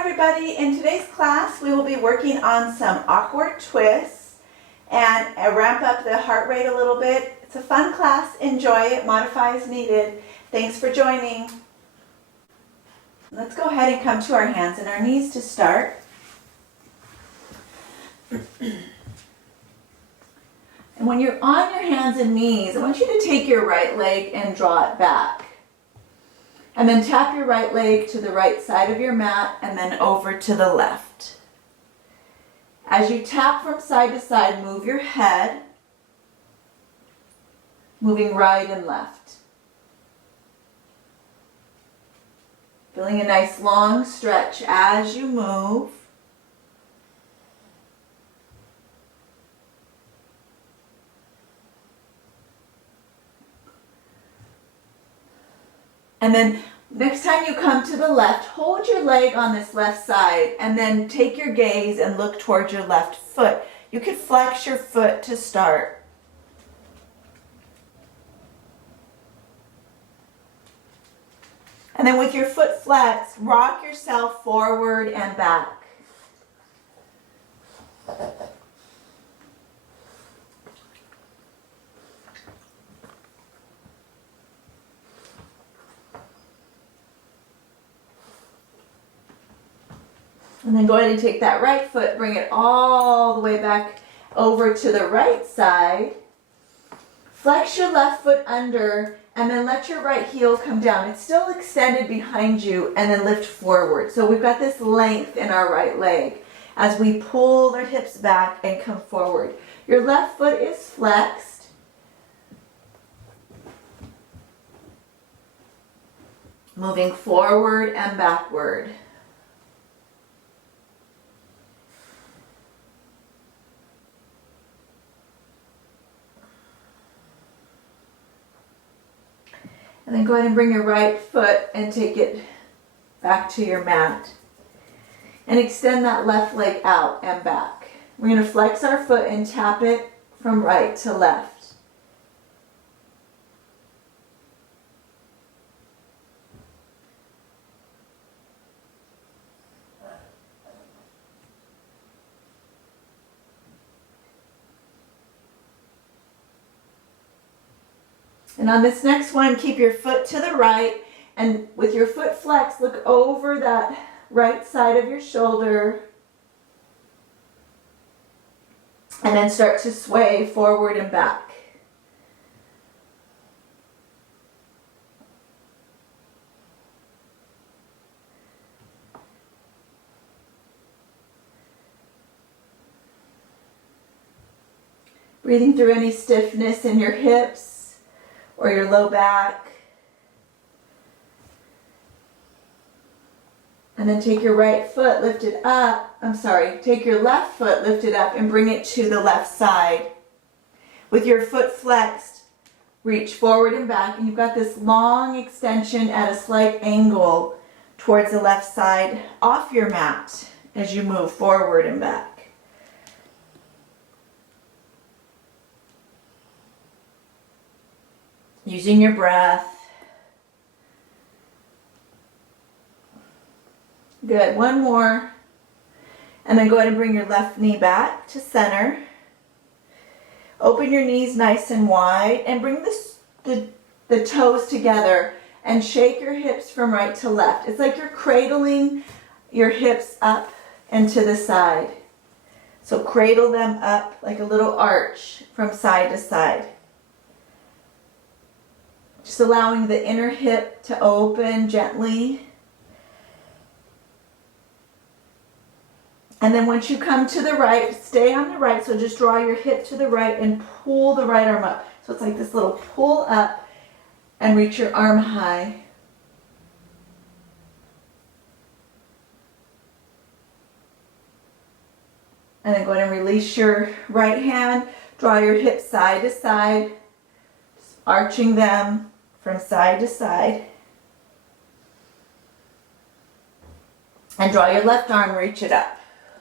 everybody. In today's class, we will be working on some awkward twists and ramp up the heart rate a little bit. It's a fun class. Enjoy it. Modify as needed. Thanks for joining. Let's go ahead and come to our hands and our knees to start. And when you're on your hands and knees, I want you to take your right leg and draw it back. And then tap your right leg to the right side of your mat and then over to the left. As you tap from side to side, move your head, moving right and left. Feeling a nice long stretch as you move. And then next time you come to the left, hold your leg on this left side and then take your gaze and look towards your left foot. You could flex your foot to start. And then with your foot flexed, rock yourself forward and back. And then go ahead and take that right foot, bring it all the way back over to the right side. Flex your left foot under and then let your right heel come down. It's still extended behind you and then lift forward. So we've got this length in our right leg as we pull our hips back and come forward. Your left foot is flexed. Moving forward and backward. And then go ahead and bring your right foot and take it back to your mat. And extend that left leg out and back. We're going to flex our foot and tap it from right to left. And on this next one, keep your foot to the right, and with your foot flexed, look over that right side of your shoulder, and then start to sway forward and back. Breathing through any stiffness in your hips or your low back. And then take your right foot, lift it up. Take your left foot, lift it up and bring it to the left side. With your foot flexed, reach forward and back, and you've got this long extension at a slight angle towards the left side off your mat as you move forward and back. Using your breath. Good, one more. And then go ahead and bring your left knee back to center. Open your knees nice and wide and bring the toes together and shake your hips from right to left. It's like you're cradling your hips up and to the side. So cradle them up like a little arch from side to side. Just allowing the inner hip to open gently. And then once you come to the right, stay on the right. So just draw your hip to the right and pull the right arm up. So it's like this little pull up and reach your arm high. And then go ahead and release your right hand. Draw your hips side to side, just arching them from side to side. And draw your left arm, reach it up.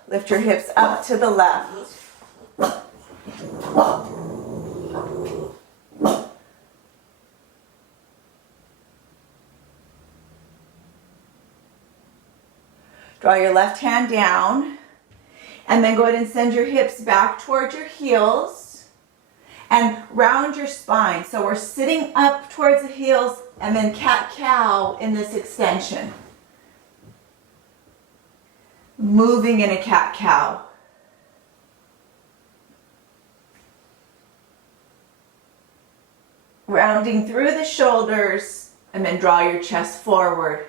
Lift your hips up to the left. Draw your left hand down, and then go ahead and send your hips back towards your heels and round your spine. So we're sitting up towards the heels and then cat-cow in this extension. Moving in a cat-cow. Rounding through the shoulders and then draw your chest forward.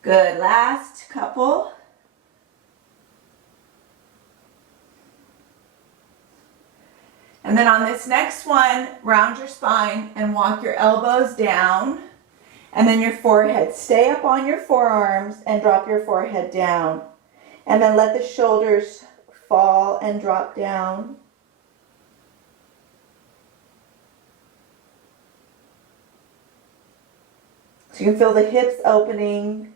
Good, last couple. And then on this next one, round your spine and walk your elbows down and then your forehead. Stay up on your forearms and drop your forehead down. And then let the shoulders fall and drop down. So you can feel the hips opening.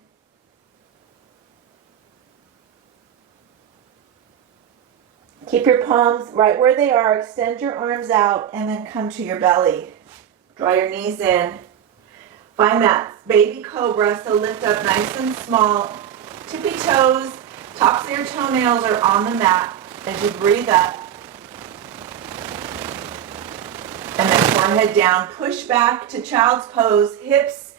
Keep your palms right where they are. Extend your arms out and then come to your belly. Draw your knees in. Find that baby cobra, so lift up nice and small. Tippy toes, tops of your toenails are on the mat as you breathe up. And then forehead down. Push back to child's pose. Hips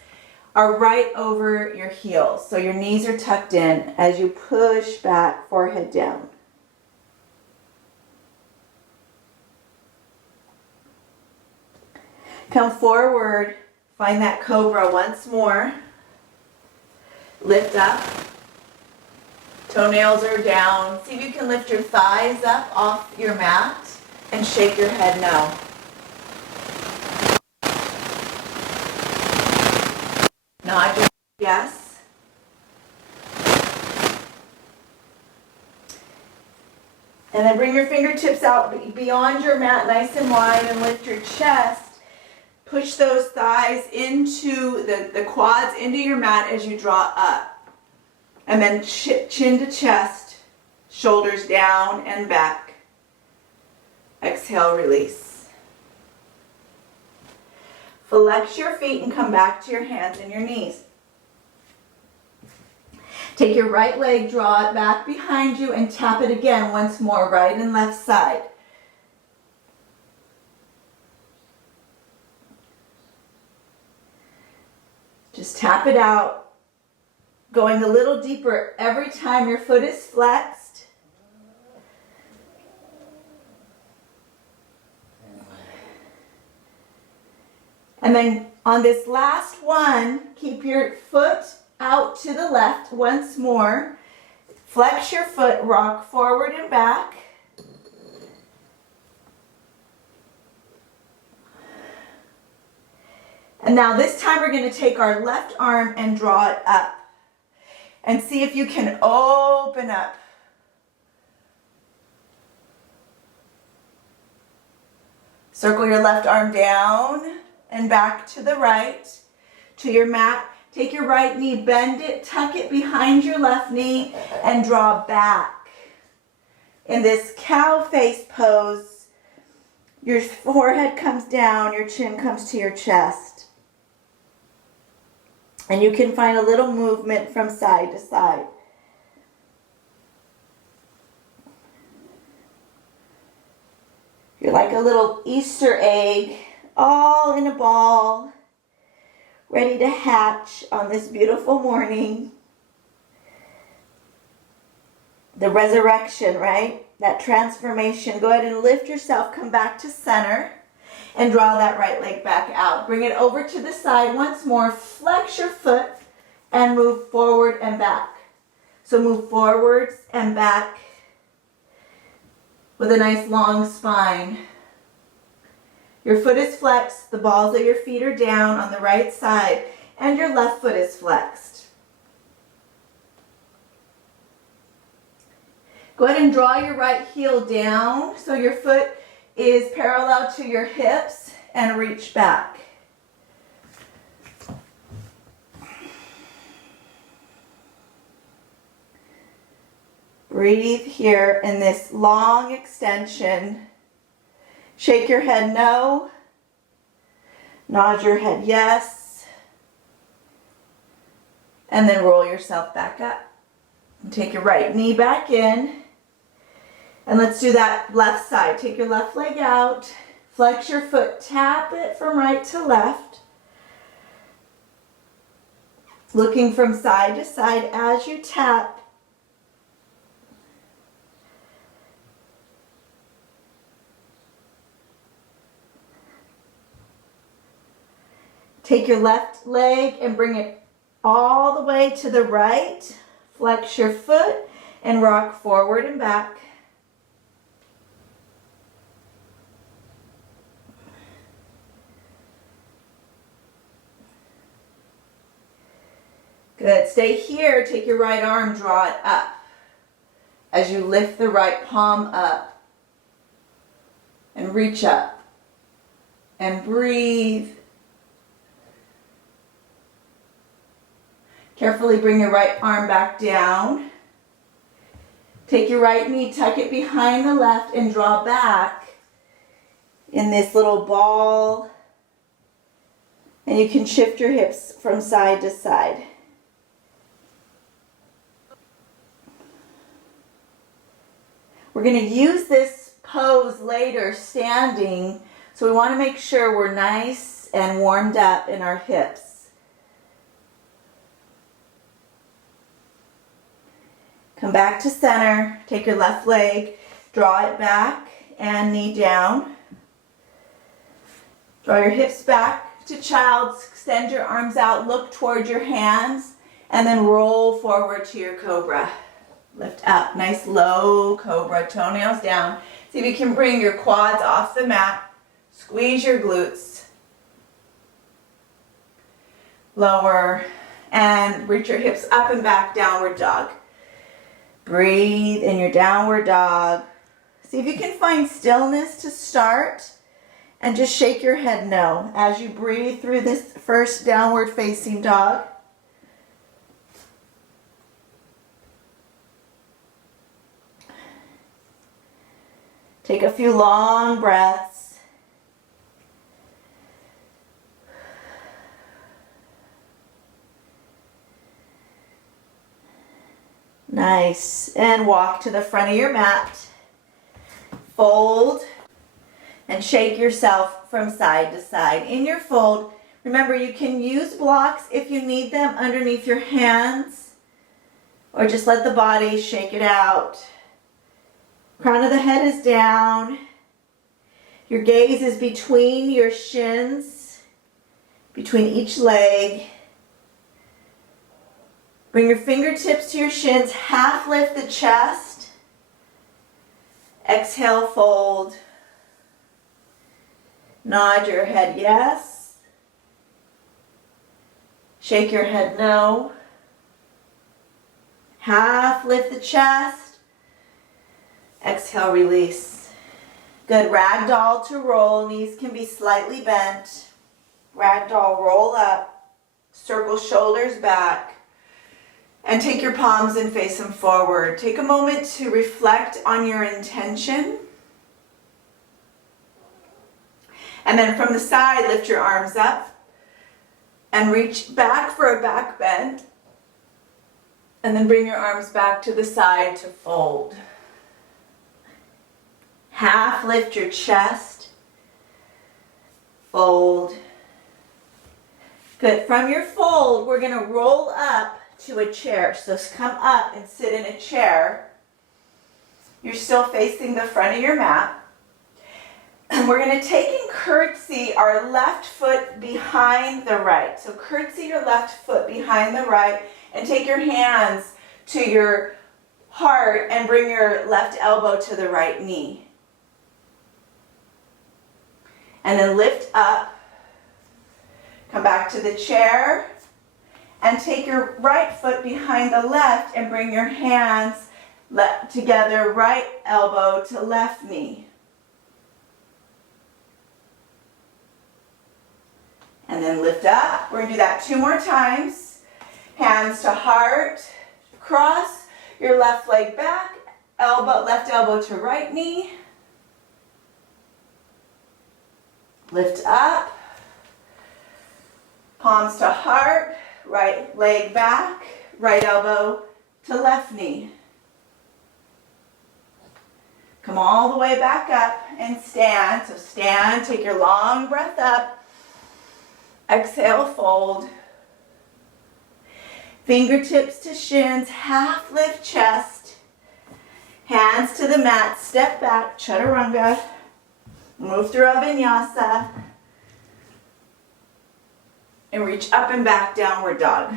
are right over your heels. So your knees are tucked in as you push back, forehead down. Come forward, find that cobra once more. Lift up. Toenails are down. See if you can lift your thighs up off your mat and shake your head no. Nod your yes. And then bring your fingertips out beyond your mat nice and wide and lift your chest. Push those thighs into the quads into your mat as you draw up. And then chin to chest, shoulders down and back. Exhale, release. Flex your feet and come back to your hands and your knees. Take your right leg, draw it back behind you and tap it again once more, right and left side. Just tap it out, going a little deeper every time your foot is flexed. And then on this last one, keep your foot out to the left once more. Flex your foot, rock forward and back. And now this time we're going to take our left arm and draw it up. And see if you can open up. Circle your left arm down and back to the right, to your mat. Take your right knee, bend it, tuck it behind your left knee, and draw back. In this cow face pose, your forehead comes down, your chin comes to your chest. And you can find a little movement from side to side. You're like a little Easter egg, all in a ball, ready to hatch on this beautiful morning. The resurrection, right? That transformation. Go ahead and lift yourself, come back to center. And draw that right leg back out. Bring it over to the side once more. Flex your foot and move forward and back. So move forwards and back with a nice long spine. Your foot is flexed. The balls of your feet are down on the right side. And your left foot is flexed. Go ahead and draw your right heel down so your foot is parallel to your hips and reach back. Breathe here in this long extension. Shake your head no. Nod your head yes. And then roll yourself back up. And take your right knee back in. And let's do that left side. Take your left leg out. Flex your foot. Tap it from right to left. Looking from side to side as you tap. Take your left leg and bring it all the way to the right. Flex your foot and rock forward and back. Good. Stay here. Take your right arm, draw it up as you lift the right palm up and reach up and breathe. Carefully bring your right arm back down. Take your right knee, tuck it behind the left, and draw back in this little ball. And you can shift your hips from side to side. We're going to use this pose later standing, so we want to make sure we're nice and warmed up in our hips. Come back to center, take your left leg, draw it back and knee down. Draw your hips back to child's, extend your arms out, look toward your hands, and then roll forward to your cobra. Lift up, nice low cobra, toenails down. See if you can bring your quads off the mat, squeeze your glutes. Lower, and reach your hips up and back, downward dog. Breathe in your downward dog. See if you can find stillness to start and just shake your head no as you breathe through this first downward facing dog. Take a few long breaths. Nice. And walk to the front of your mat. Fold and shake yourself from side to side. In your fold, remember you can use blocks if you need them underneath your hands, or just let the body shake it out. Crown of the head is down. Your gaze is between your shins, between each leg. Bring your fingertips to your shins, half lift the chest. Exhale, fold. Nod your head yes. Shake your head no. Half lift the chest. Exhale, release. Good. Ragdoll to roll. Knees can be slightly bent. Ragdoll, roll up. Circle shoulders back. And take your palms and face them forward. Take a moment to reflect on your intention. And then from the side, lift your arms up and reach back for a back bend. And then bring your arms back to the side to fold. Half lift your chest. Fold. Good. From your fold, we're going to roll up to a chair. So come up and sit in a chair. You're still facing the front of your mat. And we're going to take and curtsy our left foot behind the right. So curtsy your left foot behind the right and take your hands to your heart and bring your left elbow to the right knee. And then lift up. Come back to the chair. And take your right foot behind the left and bring your hands together, right elbow to left knee. And then lift up. We're going to do that 2 more times. Hands to heart. Cross your left leg back left elbow to right knee. Lift up. Palms to heart, right leg back, right elbow to left knee. Come all the way back up and stand. So stand, take your long breath up. Exhale, fold. Fingertips to shins, half lift chest. Hands to the mat, step back, chaturanga. Move through a vinyasa. And reach up and back, downward dog.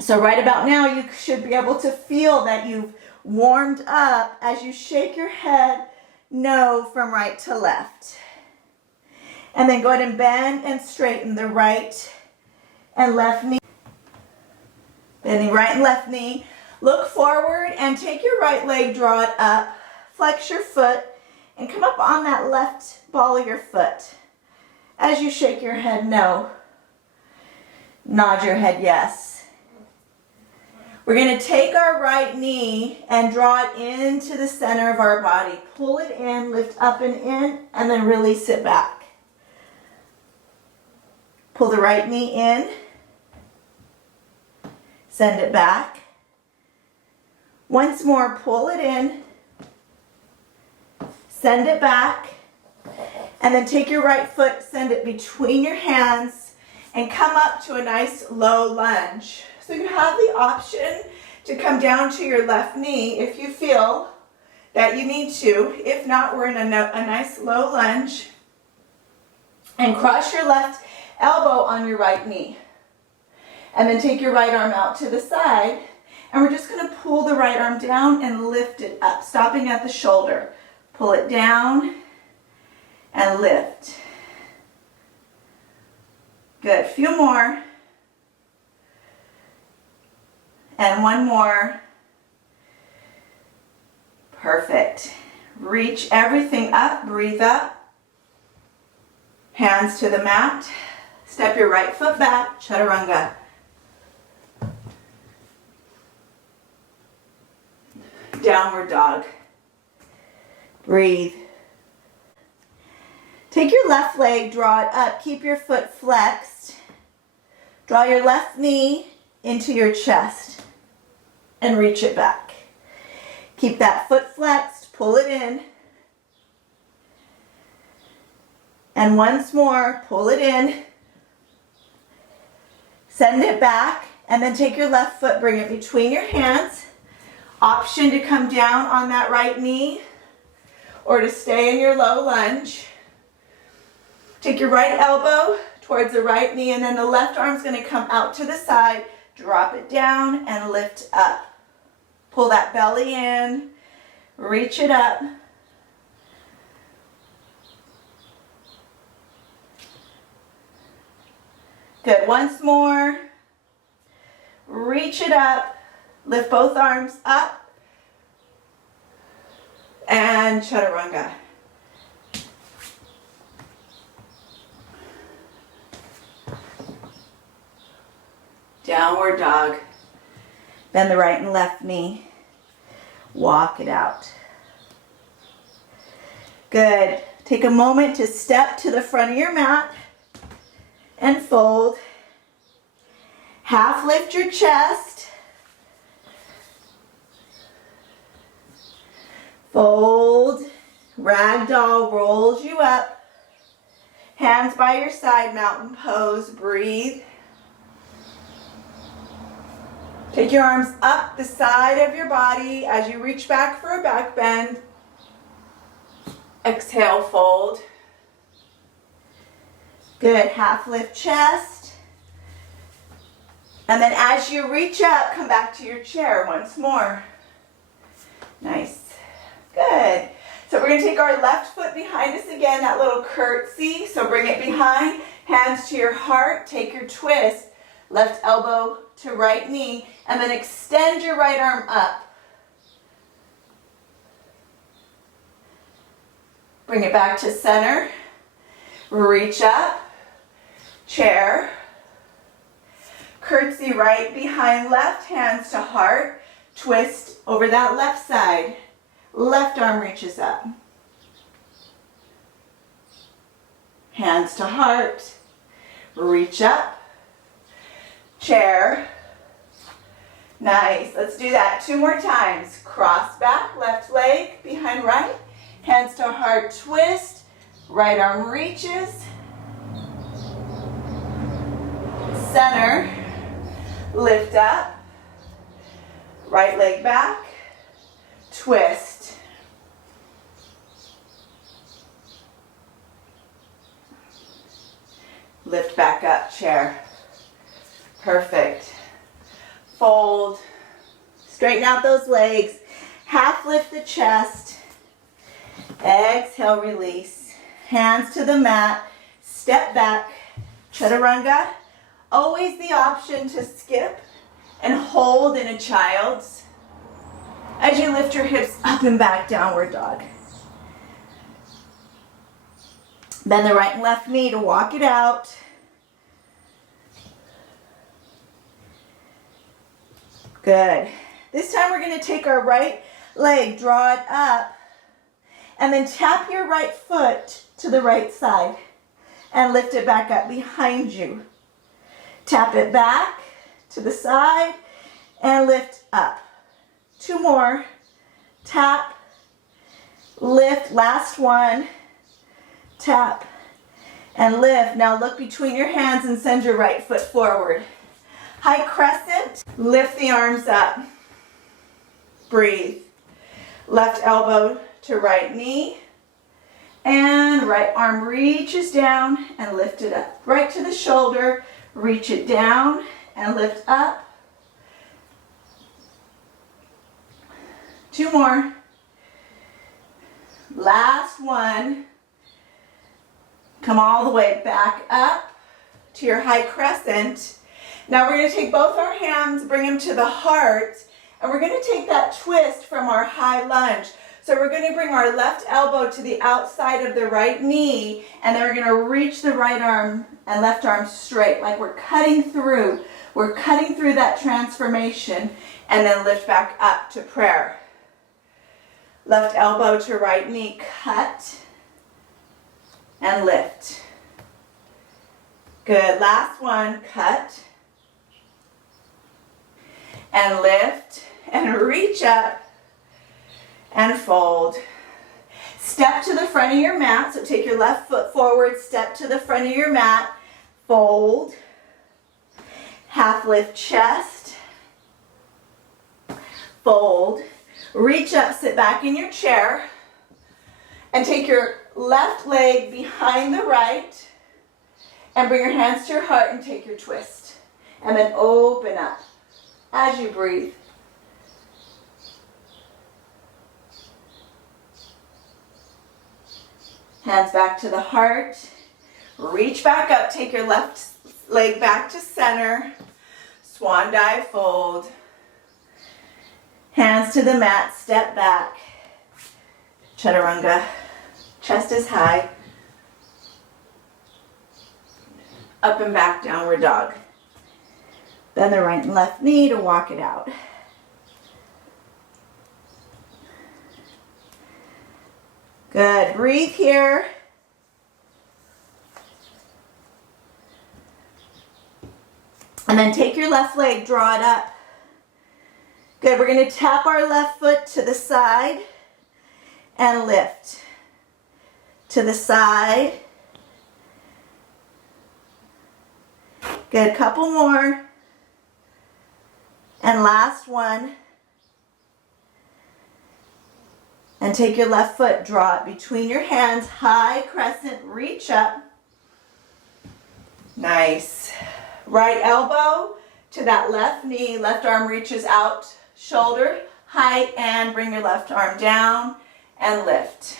So right about now, you should be able to feel that you've warmed up as you shake your head no from right to left. And then go ahead and bend and straighten the right and left knee. Bending right and left knee. Look forward and take your right leg, draw it up. Flex your foot and come up on that left ball of your foot. As you shake your head no, nod your head yes. We're going to take our right knee and draw it into the center of our body. Pull it in, lift up and in, and then release it back. Pull the right knee in, send it back. Once more, pull it in, send it back, and then take your right foot, send it between your hands, and come up to a nice low lunge. So you have the option to come down to your left knee if you feel that you need to. If not, we're in a nice low lunge. And cross your left elbow on your right knee. And then take your right arm out to the side. And we're just going to pull the right arm down and lift it up, stopping at the shoulder. Pull it down and lift. Good. Few more. And one more. Perfect. Reach everything up, breathe up. Hands to the mat. Step your right foot back, chaturanga. Downward dog. Breathe. Take your left leg, draw it up, keep your foot flexed. Draw your left knee into your chest and reach it back. Keep that foot flexed, pull it in. And once more, pull it in. Send it back, and then take your left foot, bring it between your hands. Option to come down on that right knee or to stay in your low lunge. Take your right elbow towards the right knee, and then the left arm's going to come out to the side. Drop it down and lift up. Pull that belly in, reach it up. Good. Once more. Reach it up. Lift both arms up. And chaturanga. Downward dog. Bend the right and left knee. Walk it out. Good. Take a moment to step to the front of your mat and fold. Half lift your chest. Fold. Ragdoll rolls you up. Hands by your side, mountain pose. Breathe. Take your arms up the side of your body as you reach back for a back bend. Exhale, fold. Good. Half lift chest. And then as you reach up, come back to your chair once more. Nice. Good. So we're going to take our left foot behind us again, that little curtsy. So bring it behind, hands to your heart, take your twist, left elbow to right knee, and then extend your right arm up. Bring it back to center. Reach up, chair. Curtsy right behind left, hands to heart. Twist over that left side. Left arm reaches up. Hands to heart. Reach up. Chair. Nice. Let's do that 2 more times. Cross back, left leg behind right. Hands to heart, twist. Right arm reaches. Center. Lift up. Right leg back. Twist. Lift back up, chair. Perfect. Fold. Straighten out those legs. Half lift the chest. Exhale, release. Hands to the mat. Step back. Chaturanga. Always the option to skip and hold in a child's as you lift your hips up and back, downward dog. Bend the right and left knee to walk it out. Good. This time we're going to take our right leg, draw it up, and then tap your right foot to the right side and lift it back up behind you. Tap it back to the side and lift up. 2 more. Tap, lift, last one. Tap and lift. Now look between your hands and send your right foot forward. High crescent, lift the arms up. Breathe. Left elbow to right knee. And right arm reaches down and lift it up. Right to the shoulder, reach it down and lift up. 2 more. Last one. Come all the way back up to your high crescent. Now we're going to take both our hands, bring them to the heart, and we're going to take that twist from our high lunge. So we're going to bring our left elbow to the outside of the right knee, and then we're going to reach the right arm and left arm straight, like we're cutting through. We're cutting through that transformation, and then lift back up to prayer. Left elbow to right knee, cut and lift. Good. Last one, cut and lift and reach up and fold. Step to the front of your mat. So take your left foot forward, step to the front of your mat, fold, half lift chest, fold. Reach up, sit back in your chair, and take your left leg behind the right, and bring your hands to your heart and take your twist. And then open up as you breathe. Hands back to the heart. Reach back up, take your left leg back to center. Swan dive fold. Hands to the mat, step back. Chaturanga. Chest is high. Up and back, downward dog. Bend the right and left knee to walk it out. Good. Breathe here. And then take your left leg, draw it up. Good. We're going to tap our left foot to the side and lift. To the side. Good. Couple more. And last one. And take your left foot, draw it between your hands, high crescent, reach up. Nice. Right elbow to that left knee, left arm reaches out, shoulder, height, and bring your left arm down and lift.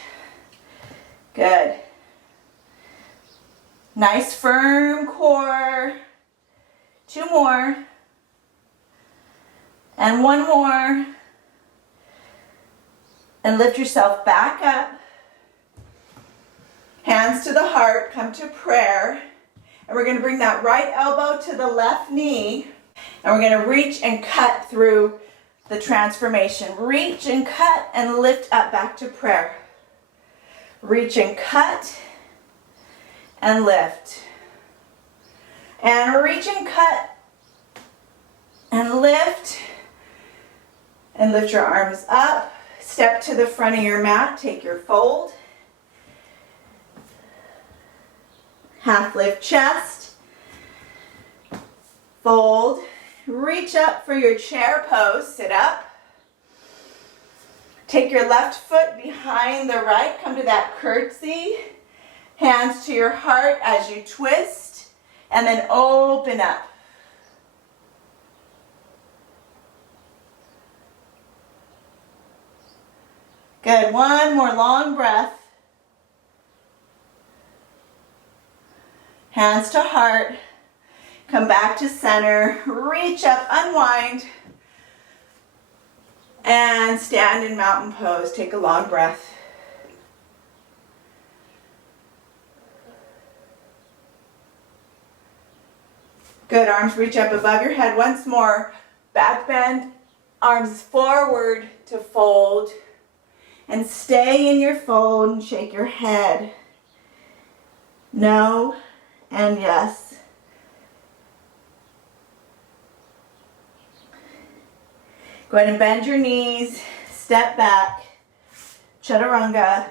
Good. Nice firm core. 2 more. And 1 more. And lift yourself back up. Hands to the heart, come to prayer. And we're going to bring that right elbow to the left knee. And we're going to reach and cut through the transformation. Reach and cut and lift up back to prayer. Reach and cut and lift. And reach and cut and lift. And lift your arms up. Step to the front of your mat. Take your fold. Half lift chest. Fold. Reach up for your chair pose. Sit up. Take your left foot behind the right. Come to that curtsy. Hands to your heart as you twist. And then open up. Good. One more long breath. Hands to heart. Come back to center. Reach up, unwind. And stand in mountain pose. Take a long breath. Good. Arms reach up above your head once more. Back bend. Arms forward to fold. And stay in your fold and shake your head. No and yes. Go ahead and bend your knees. Step back. Chaturanga.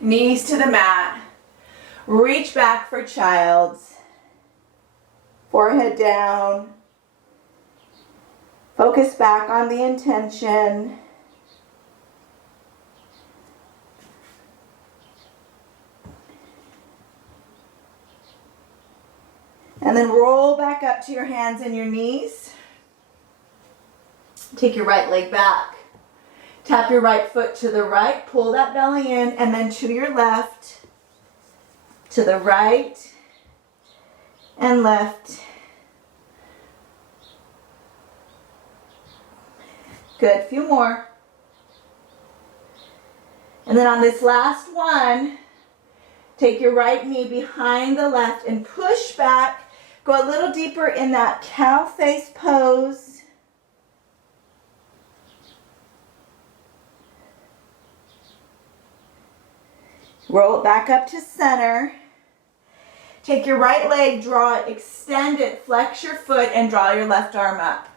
Knees to the mat. Reach back for child's. Forehead down. Focus back on the intention. And then roll back up to your hands and your knees. Take your right leg back. Tap your right foot to the right. Pull that belly in and then to your left. To the right and left. Good, few more. And then on this last one, take your right knee behind the left and push back. Go a little deeper in that cow face pose. Roll it back up to center. Take your right leg, draw it, extend it, flex your foot, and draw your left arm up.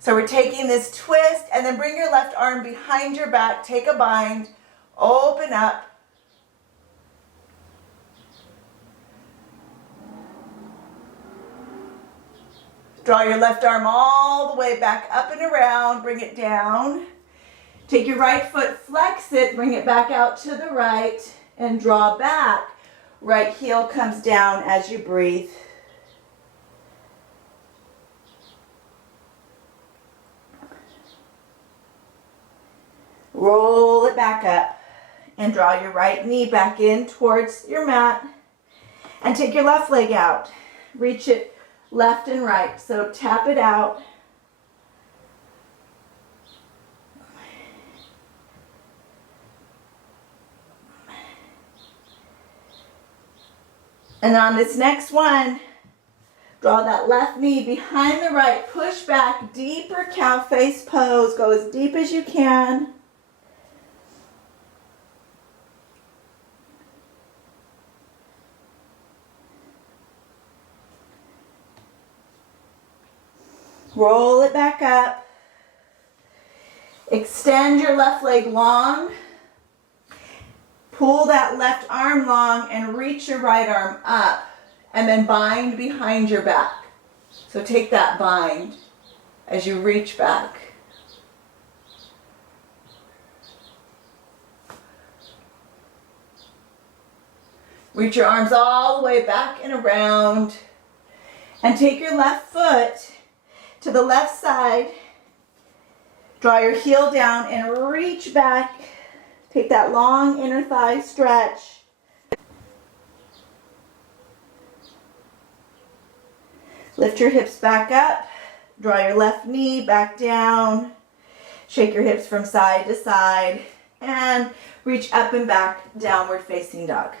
So we're taking this twist and then bring your left arm behind your back, take a bind, open up. Draw your left arm all the way back up and around, bring it down. Take your right foot, flex it, bring it back out to the right and draw back. Right heel comes down as you breathe. Roll it back up and draw your right knee back in towards your mat and take your left leg out. Reach it left and right, so tap it out. And on this next one, draw that left knee behind the right, push back, deeper cow face pose, go as deep as you can. Roll it back up. Extend your left leg long. Pull that left arm long and reach your right arm up. And then bind behind your back. So take that bind as you reach back. Reach your arms all the way back and around. And take your left foot to the left side. Draw your heel down and reach back. Take that long inner thigh stretch. Lift your hips back up. Draw your left knee back down. Shake your hips from side to side. And reach up and back, downward facing dog.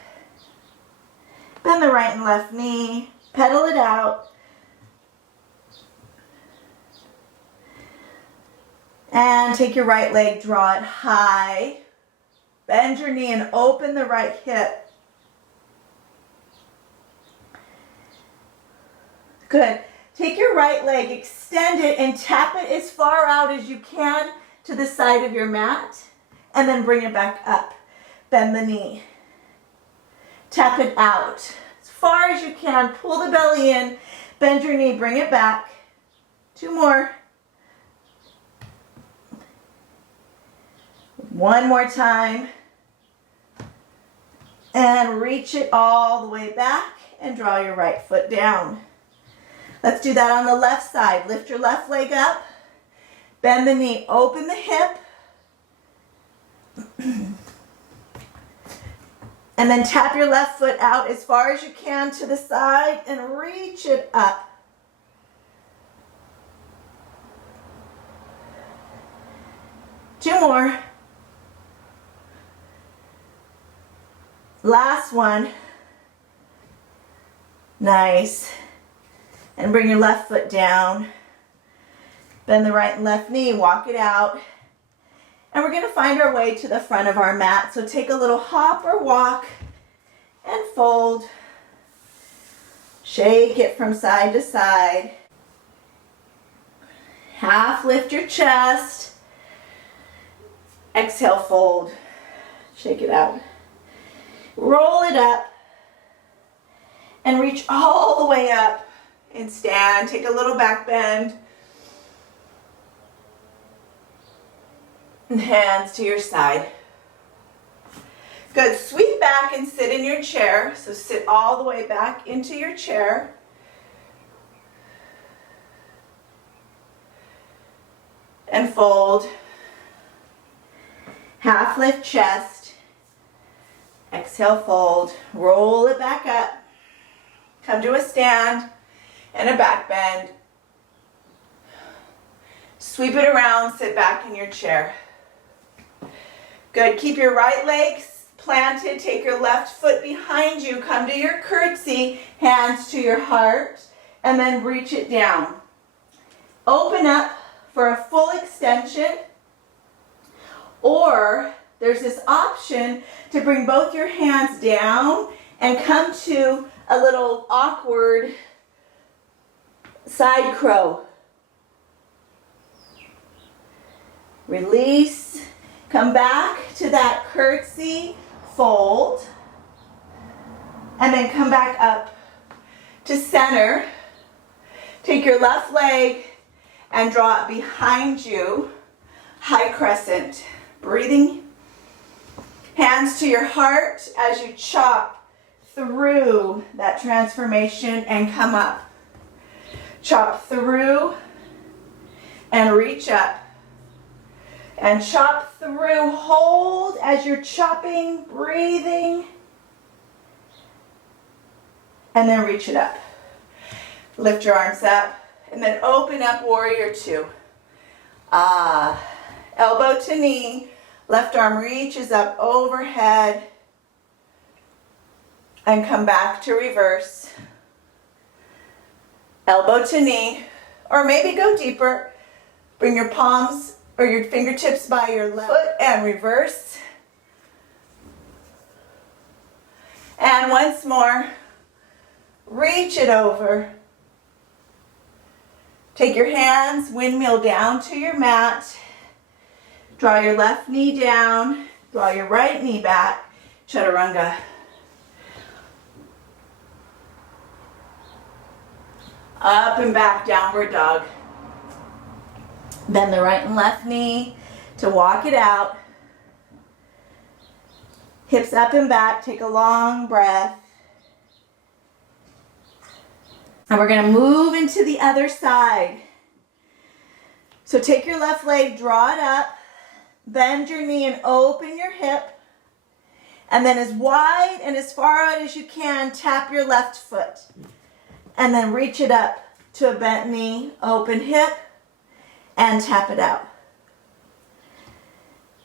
Bend the right and left knee. Pedal it out. And take your right leg, draw it high. Bend your knee and open the right hip. Good. Take your right leg, extend it, and tap it as far out as you can to the side of your mat. And then bring it back up. Bend the knee. Tap it out. As far as you can, pull the belly in, bend your knee, bring it back. 2 more. 1 more time. And reach it all the way back and draw your right foot down. Let's do that on the left side. Lift your left leg up, bend the knee, open the hip, and then tap your left foot out as far as you can to the side and reach it up. Two more. Last one. Nice. And bring your left foot down. Bend the right and left knee, walk it out. And we're going to find our way to the front of our mat. So take a little hop or walk and fold. Shake it from side to side. Half lift your chest. Exhale, fold. Shake it out. Roll it up. And reach all the way up. And stand. Take a little back bend. And hands to your side. Good. Sweep back and sit in your chair. So sit all the way back into your chair. And fold. Half lift chest. Exhale, fold. Roll it back up. Come to a stand. And a back bend. Sweep it around, sit back in your chair. Good, keep your right leg planted, take your left foot behind you, come to your curtsy, hands to your heart, and then reach it down. Open up for a full extension, or there's this option to bring both your hands down and come to a little awkward side crow. Release. Come back to that curtsy, fold, and then come back up to center. Take your left leg and draw it behind you, high crescent. Breathing. Hands to your heart as you chop through that transformation and come up. Chop through and reach up. And chop through. Hold as you're chopping, breathing. And then reach it up. Lift your arms up. And then open up, warrior two. Elbow to knee. Left arm reaches up overhead. And come back to reverse. Elbow to knee, or maybe go deeper. Bring your palms or your fingertips by your left foot and reverse. And once more, reach it over. Take your hands, windmill down to your mat. Draw your left knee down, draw your right knee back, chaturanga. Up and back, downward dog. Bend the right and left knee to walk it out. Hips up and back, take a long breath. And we're going to move into the other side. So take your left leg, draw it up, bend your knee and open your hip. And then as wide and as far out as you can, tap your left foot. And then reach it up to a bent knee, open hip, and tap it out.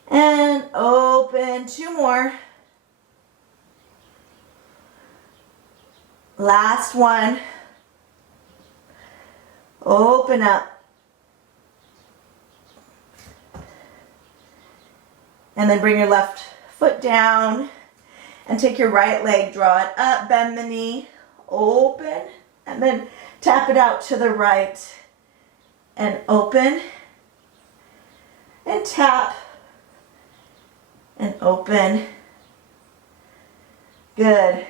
And open, two more. Last one. Open up. And then bring your left foot down and take your right leg, draw it up, bend the knee, open, and then tap it out to the right and open and tap and open. Good.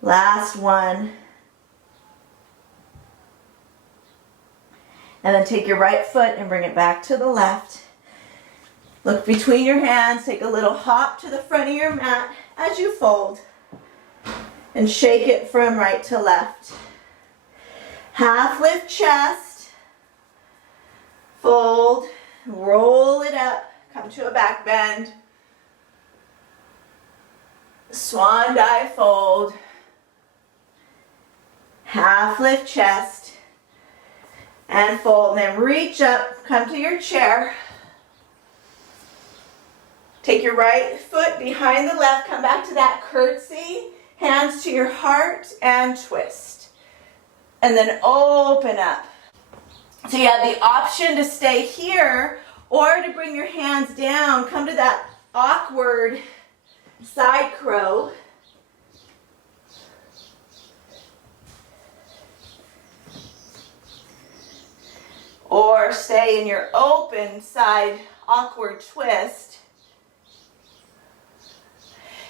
Last one. And then take your right foot and bring it back to the left. Look between your hands, take a little hop to the front of your mat as you fold. And shake it from right to left. Half lift chest. Fold, roll it up, come to a back bend. Swan dive fold. Half lift chest. And fold, and then reach up, come to your chair. Take your right foot behind the left, come back to that curtsy, hands to your heart, and twist. And then open up. So you have the option to stay here or to bring your hands down, come to that awkward side crow. Or stay in your open side awkward twist.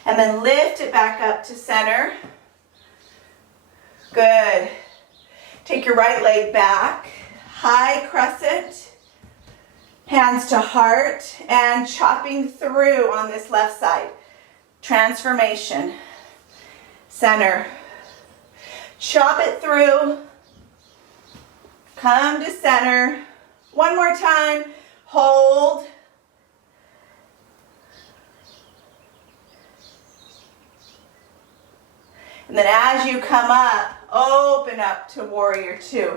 And then lift it back up to center. Good. Take your right leg back. High crescent. Hands to heart. And chopping through on this left side. Transformation. Center. Chop it through. Come to center. One more time. Hold. And then as you come up, open up to warrior two.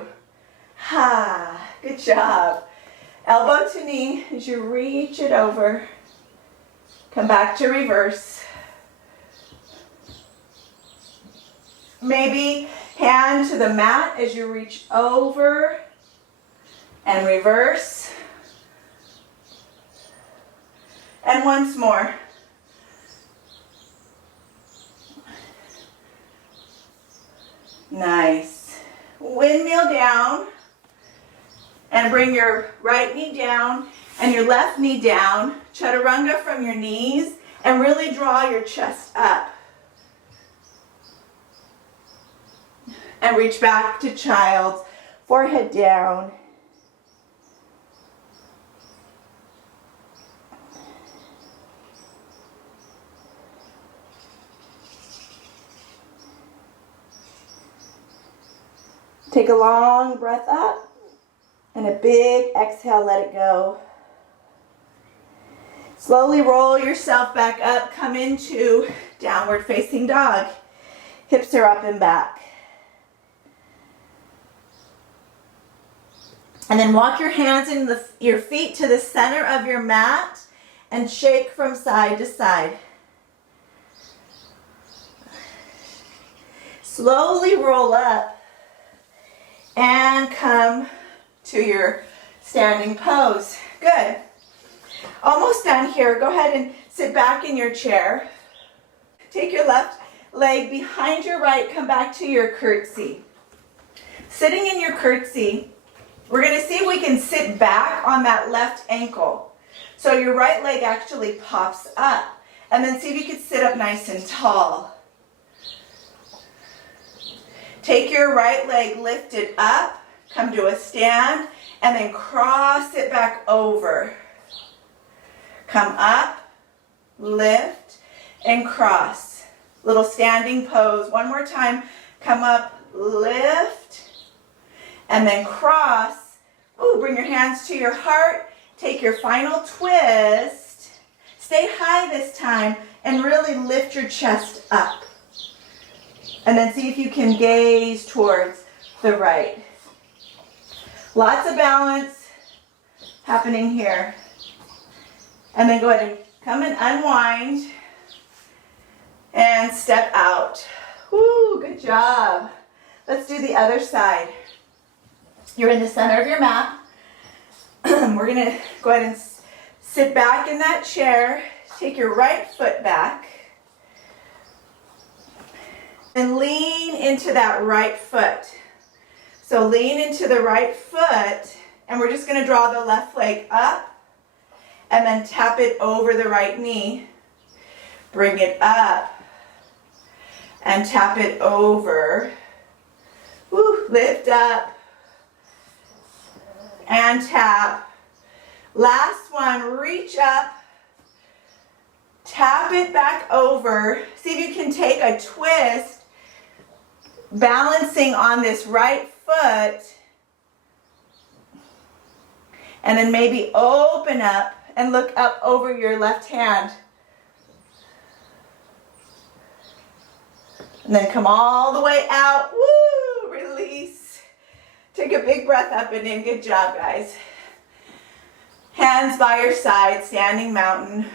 Ha, good job. Elbow to knee as you reach it over. Come back to reverse. Maybe hand to the mat as you reach over and reverse. And once more. Nice. Windmill down and bring your right knee down and your left knee down. Chaturanga from your knees and really draw your chest up. And reach back to child's, forehead down. Take a long breath up and a big exhale, let it go. Slowly roll yourself back up, come into downward facing dog. Hips are up and back. And then walk your hands and your feet to the center of your mat and shake from side to side. Slowly roll up and come to your standing pose. Good. Almost done here. Go ahead and sit back in your chair. Take your left leg behind your right. Come back to your curtsy. Sitting in your curtsy, we're going to see if we can sit back on that left ankle. So your right leg actually pops up. And then see if you can sit up nice and tall. Take your right leg lifted up, come to a stand, and then cross it back over. Come up, lift, and cross. Little standing pose. One more time. Come up, lift, and then cross. Ooh, bring your hands to your heart. Take your final twist. Stay high this time, and really lift your chest up. And then see if you can gaze towards the right. Lots of balance happening here. And then go ahead and come and unwind and step out. Woo, good job. Let's do the other side. You're in the center of your mat. We're going to go ahead and Sit back in that chair, take your right foot back, and lean into that right foot. So lean into the right foot, and we're just gonna draw the left leg up, and then tap it over the right knee. Bring it up, and tap it over. Woo, lift up, and tap. Last one, reach up, tap it back over. See if you can take a twist, balancing on this right foot, and then maybe open up and look up over your left hand. And then come all the way out. Woo, release. Take a big breath up and in. Good job, guys. Hands by your side, standing mountain.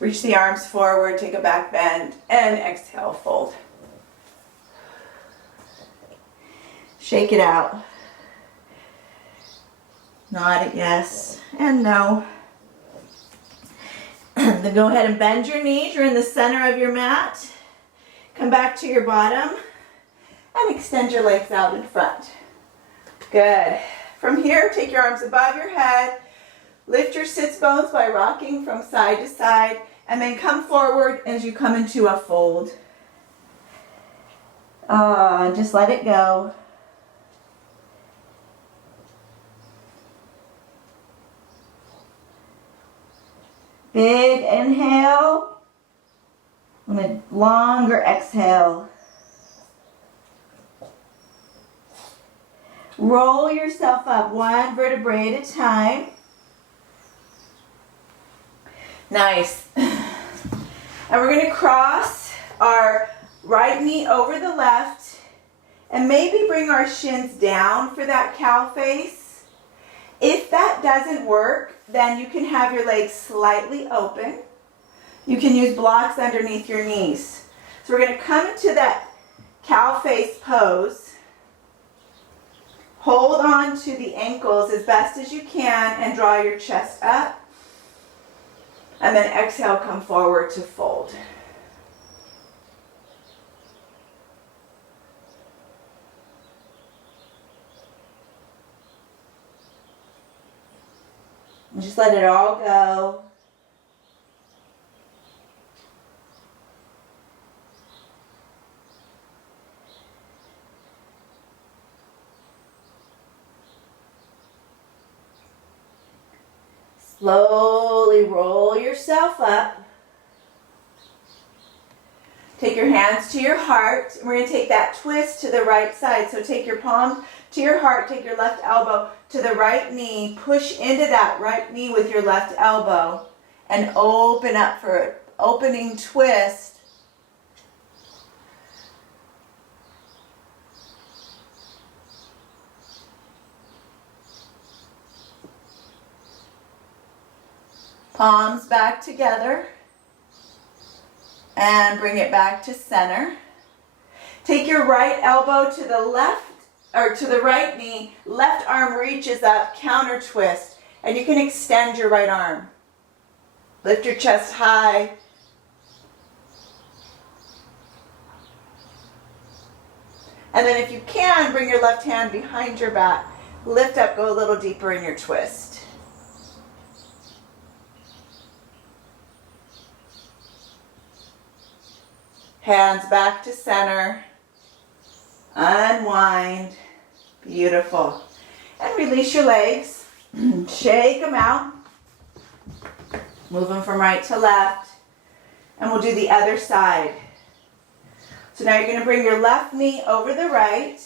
Reach the arms forward, take a back bend, and exhale, fold. Shake it out. Nod at yes and no. Then go ahead and bend your knees. You're in the center of your mat. Come back to your bottom and extend your legs out in front. Good. From here, take your arms above your head. Lift your sits bones by rocking from side to side, and then come forward as you come into a fold. Just let it go. Big inhale and a longer exhale. Roll yourself up one vertebrae at a time. Nice. And we're going to cross our right knee over the left and maybe bring our shins down for that cow face. If that doesn't work, then you can have your legs slightly open. You can use blocks underneath your knees. So we're going to come into that cow face pose. Hold on to the ankles as best as you can and draw your chest up. And then exhale, come forward to fold. And just let it all go. Slowly roll yourself up. Take your hands to your heart. We're going to take that twist to the right side. So take your palm to your heart. Take your left elbow to the right knee. Push into that right knee with your left elbow. And open up for an opening twist. Palms back together and bring it back to center. Take your right elbow to the left or to the right knee. Left arm reaches up, counter twist, and you can extend your right arm. Lift your chest high. And then if you can, bring your left hand behind your back. Lift up, go a little deeper in your twist. Hands back to center. Unwind. Beautiful. And release your legs. Shake them out. Move them from right to left. And we'll do the other side. So now you're going to bring your left knee over the right.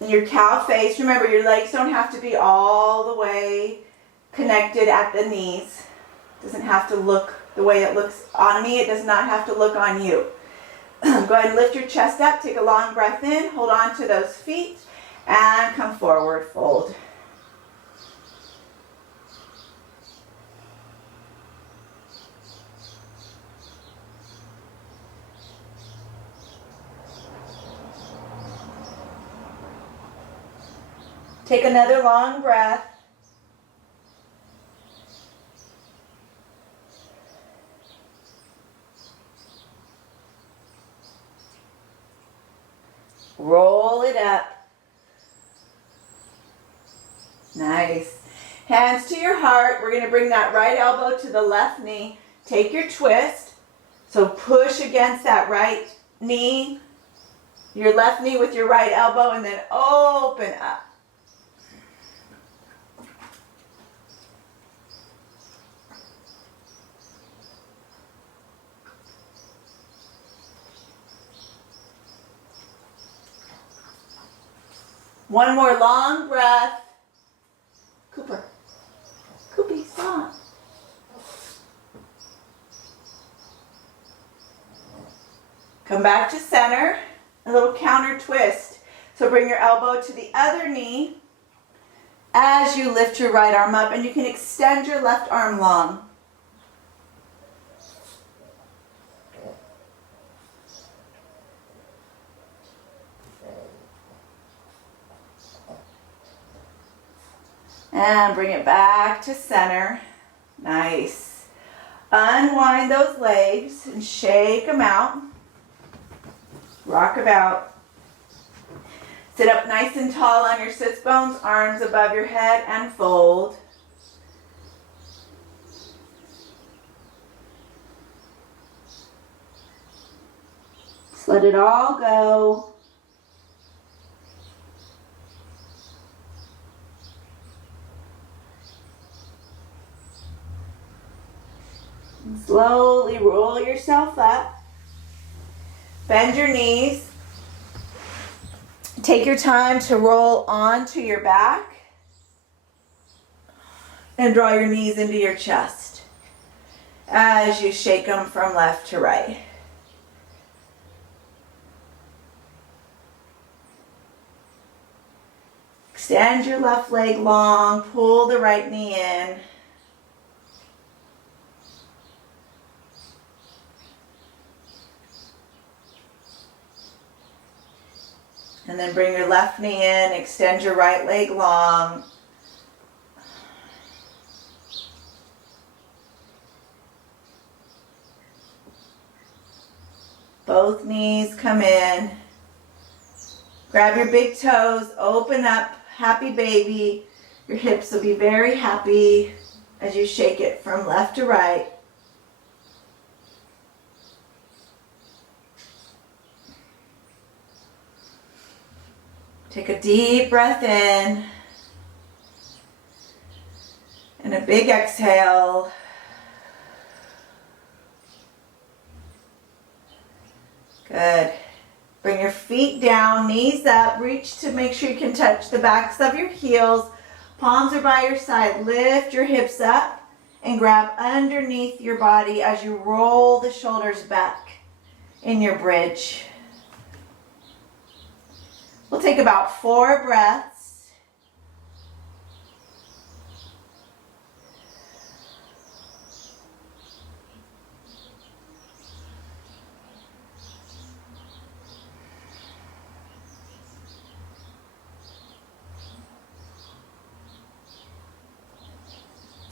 And your cow face. Remember, your legs don't have to be all the way connected at the knees. It doesn't have to look the way it looks on me. It does not have to look on you. Go ahead and lift your chest up. Take a long breath in. Hold on to those feet. And come forward. Fold. Take another long breath. Roll it up. Nice. Hands to your heart. We're going to bring that right elbow to the left knee. Take your twist. So push against that right knee, your left knee with your right elbow, and then open up. One more long breath. Cooper. Coopy, stop. Come back to center. A little counter twist. So bring your elbow to the other knee as you lift your right arm up, and you can extend your left arm long. And bring it back to center. Nice. Unwind those legs and shake them out. Rock about. Sit up nice and tall on your sits bones, arms above your head, and fold. Just let it all go. Slowly roll yourself up. Bend your knees. Take your time to roll onto your back and draw your knees into your chest as you shake them from left to right. Extend your left leg long, pull the right knee in. And then bring your left knee in, extend your right leg long. Both knees come in. Grab your big toes, open up, happy baby. Your hips will be very happy as you shake it from left to right. Take a deep breath in and a big exhale. Good. Bring your feet down, knees up, reach to make sure you can touch the backs of your heels. Palms are by your side. Lift your hips up and grab underneath your body as you roll the shoulders back in your bridge. We'll take about 4 breaths.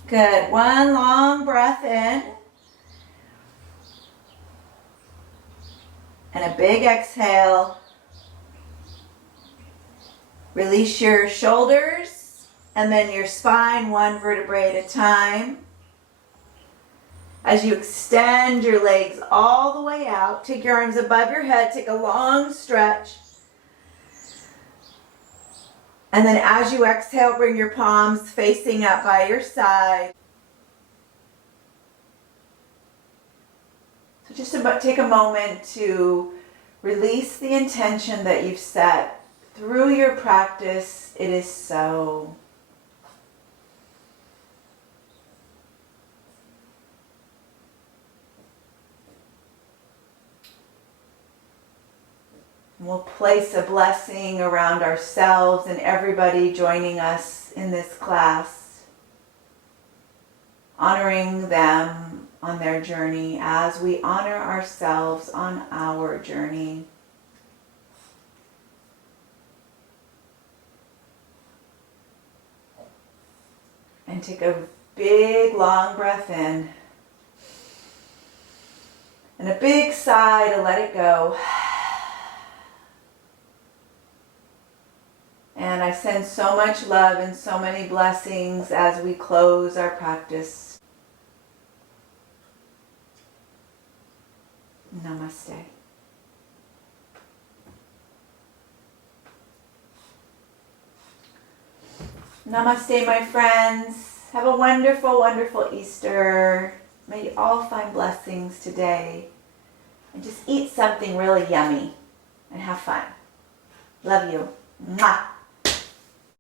Good. One long breath in. And a big exhale. Release your shoulders and then your spine, one vertebrae at a time. As you extend your legs all the way out, take your arms above your head, take a long stretch. And then as you exhale, bring your palms facing up by your side. So just take a moment to release the intention that you've set. Through your practice, it is so. We'll place a blessing around ourselves and everybody joining us in this class, honoring them on their journey as we honor ourselves on our journey. And take a big long breath in. And a big sigh to let it go. And I send so much love and so many blessings as we close our practice. Namaste. Namaste, my friends. Have a wonderful, wonderful Easter. May you all find blessings today. And just eat something really yummy and have fun. Love you. Mwah.